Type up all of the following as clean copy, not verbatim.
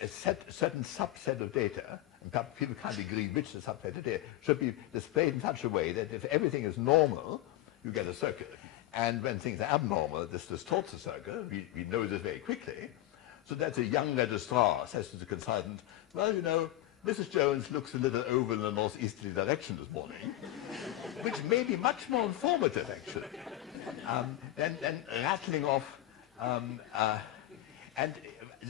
a certain subset of data, and people can't agree which the subset of data, should be displayed in such a way that if everything is normal, you get a circle. And when things are abnormal, this distorts the circle. We know this very quickly. So that a young registrar says to the consultant, well, you know, Mrs. Jones looks a little over in the northeasterly direction this morning, which may be much more informative, actually, than rattling off. And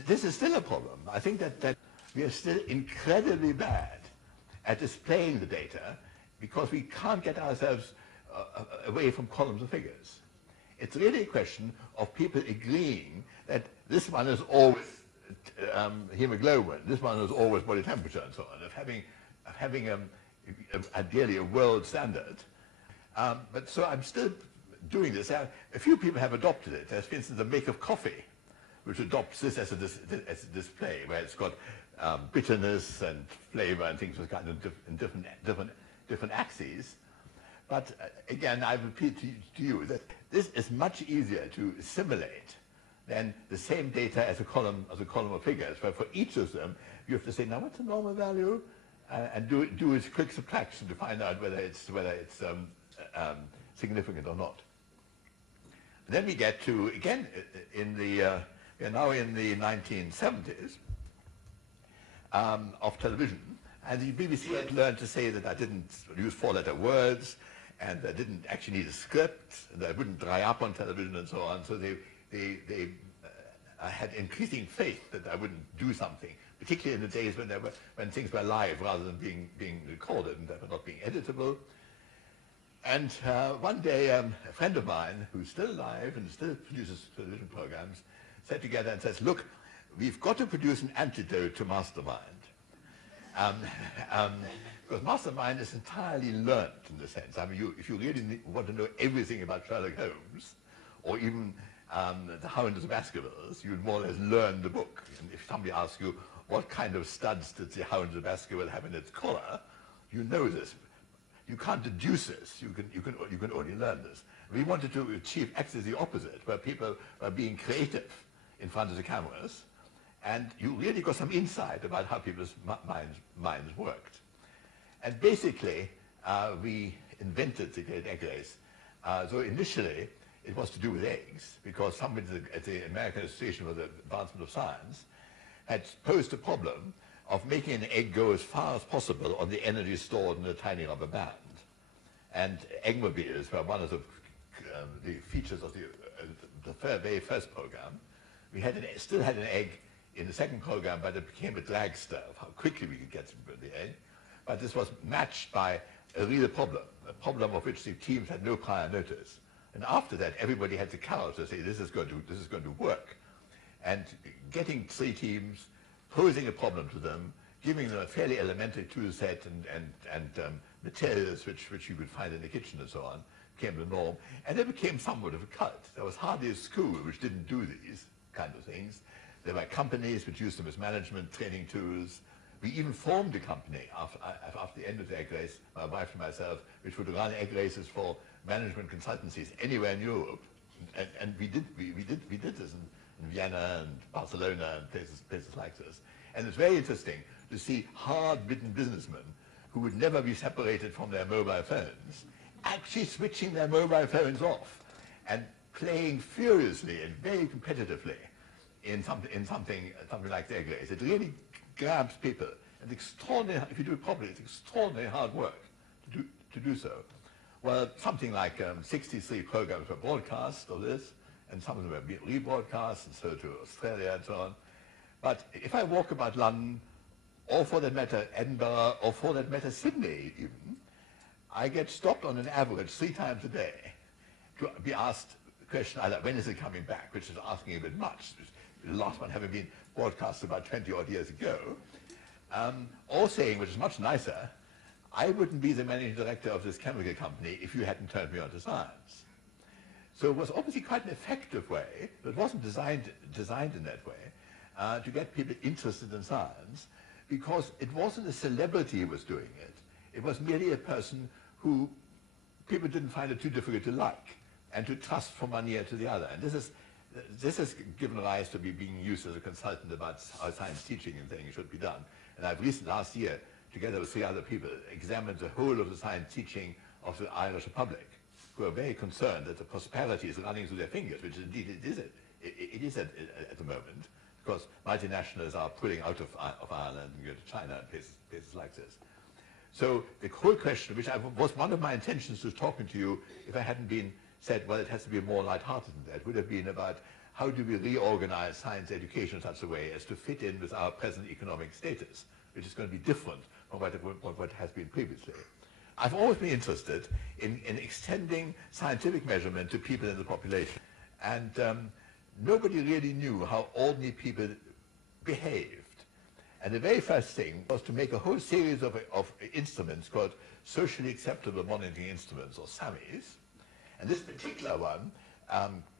this is still a problem. I think that we are still incredibly bad at displaying the data because we can't get ourselves away from columns of figures. It's really a question of people agreeing that this one is always hemoglobin, this one is always body temperature, and so on, of having ideally a world standard. But so I'm still doing this. A few people have adopted it. There's, for instance, the make of coffee, which adopts this as a display, where it's got bitterness and flavor and things with kind of different axes. But again, I repeat to you that this is much easier to assimilate than the same data as a column of figures, where for each of them you have to say, now what's the normal value, and do a quick subtraction to find out whether it's significant or not. And then we get to, again, we are now in the 1970s of television, and the BBC had learned to say that I didn't use four-letter words, and I didn't actually need a script, and I wouldn't dry up on television and so on. So I had increasing faith that I wouldn't do something, particularly in the days when things were live rather than being recorded and that were not being editable. And one day, a friend of mine who's still alive and still produces television programs sat together and says, look, we've got to produce an antidote to Mastermind. Because Mastermind is entirely learnt in the sense. I mean, if you really want to know everything about Sherlock Holmes, or even the Hound of the Baskervilles, you'd more or less learn the book. And if somebody asks you, what kind of studs did the Hound of the Baskerville have in its collar, you know this. You can't deduce this. You can only learn this. We wanted to achieve exactly the opposite, where people are being creative in front of the cameras, and you really got some insight about how people's minds worked. And basically, we invented the great egg race. So initially, it was to do with eggs, because somebody at the American Association for the Advancement of Science had posed a problem of making an egg go as far as possible on the energy stored in a tiny rubber band. And eggmobiles were one of the features of the very first program. We still had an egg in the second program, but it became a dragster of how quickly we could get the egg. But this was matched by a real problem, a problem of which the teams had no prior notice. And after that, everybody had the courage to say, this is going to work. And getting three teams, posing a problem to them, giving them a fairly elementary tool set and materials which you could find in the kitchen and so on, became the norm. And it became somewhat of a cult. There was hardly a school which didn't do these kind of things. There were companies which used them as management training tools. We even formed a company after the end of the egg race, my wife and myself, which would run egg races for management consultancies anywhere in Europe. And we did this in Vienna and Barcelona and places like this. And it's very interesting to see hard-bitten businessmen who would never be separated from their mobile phones actually switching their mobile phones off and playing furiously and very competitively in something like the egg race. It really grabs people. And extraordinary, if you do it properly, it's extraordinary hard work to do so. Well, something like 63 programs were broadcast of this, and some of them were rebroadcast, and so to Australia and so on. But if I walk about London, or for that matter Edinburgh, or for that matter Sydney even, I get stopped on an average 3 times a day to be asked the question either, when is it coming back, which is asking a bit much, the last one having been broadcast about 20 odd years ago, or saying, which is much nicer, I wouldn't be the managing director of this chemical company if you hadn't turned me on to science. So it was obviously quite an effective way, but it wasn't designed in that way, to get people interested in science, because it wasn't a celebrity who was doing it. It was merely a person who people didn't find it too difficult to like and to trust from one ear to the other. And this is this has given rise to me being used as a consultant about how science teaching and things should be done. And I've last year, together with 3 other people, examined the whole of the science teaching of the Irish Republic, who are very concerned that the prosperity is running through their fingers, which indeed it is at the moment, because multinationals are pulling out of Ireland and go to China and places like this. So the whole question, which was one of my intentions to talking to you, if I hadn't been said, well, it has to be more light-hearted than that, would have been about how do we reorganize science education in such a way as to fit in with our present economic status, which is going to be different from what has been previously. I've always been interested in extending scientific measurement to people in the population. And nobody really knew how ordinary people behaved. And the very first thing was to make a whole series of instruments called socially acceptable monitoring instruments, or SAMIs. And this particular one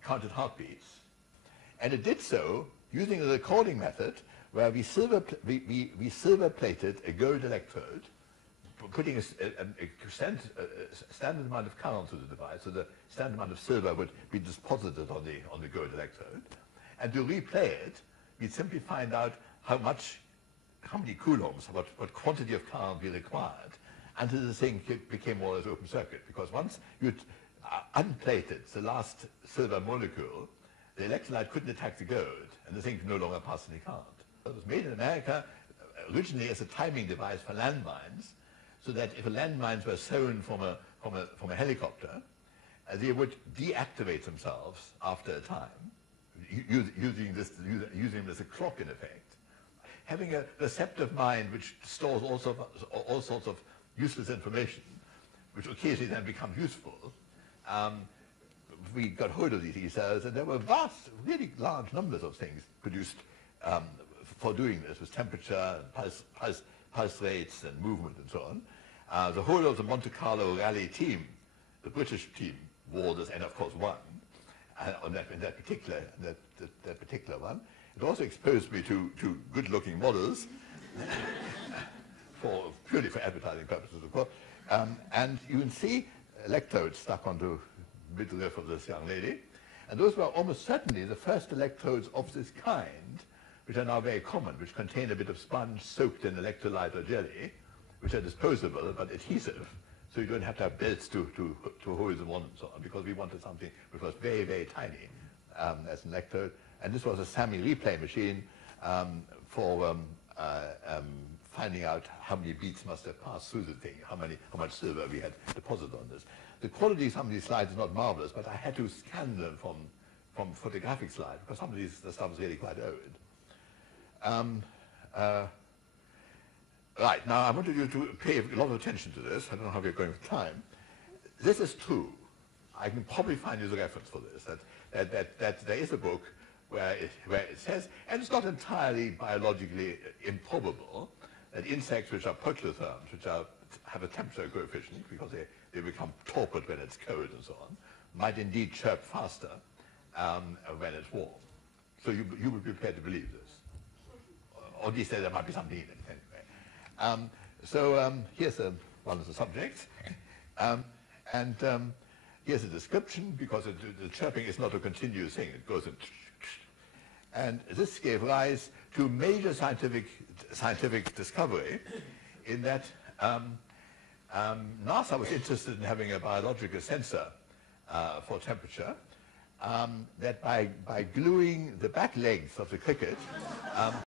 counted heartbeats. And it did so using a recording method where we silver-plated a gold electrode, putting a standard amount of current through the device, so the standard amount of silver would be deposited on the gold electrode. And to replay it, we'd simply find out how many coulombs, what quantity of current we required, until the thing became more or less open circuit. Because once you'd unplated the last silver molecule, the electrolyte couldn't attack the gold, and the thing could no longer pass any current. It was made in America originally as a timing device for landmines, so that if landmines were thrown from a helicopter, they would deactivate themselves after a time, using them as a clock in effect. Having a receptive mind which stores all sorts of useless information, which occasionally then becomes useful, we got hold of these E-cells, and there were vast, really large numbers of things produced for doing this, with temperature, pulse rates, and movement, and so on. The whole of the Monte Carlo rally team, the British team, wore this, and of course won in that particular one. It also exposed me to good-looking models, purely for advertising purposes, of course. And you can see electrodes stuck onto the midriff of this young lady. And those were almost certainly the first electrodes of this kind, which are now very common, which contain a bit of sponge soaked in electrolyte or jelly, which are disposable but adhesive, so you don't have to have belts to hold them on and so on, because we wanted something which was very, very tiny as an electrode. And this was a SAMI replay machine for finding out how many beats must have passed through the thing, how much silver we had deposited on this. The quality of some of these slides is not marvelous, but I had to scan them from photographic slides, because some of the stuff is really quite old. Right, now I wanted you to pay a lot of attention to this. I don't know how we're going with time. This is true. I can probably find you the reference for this, that there is a book where it says, and it's not entirely biologically improbable, that insects which are poikilotherms, which have a temperature coefficient, because they become torpid when it's cold and so on, might indeed chirp faster when it's warm. So you would be prepared to believe this. Or at least there might be something in it, anyway. Here's one of the subjects. Here's a description, because the chirping is not a continuous thing. It goes in. And this gave rise to major scientific discovery, in that NASA was interested in having a biological sensor for temperature, that by gluing the back legs of the cricket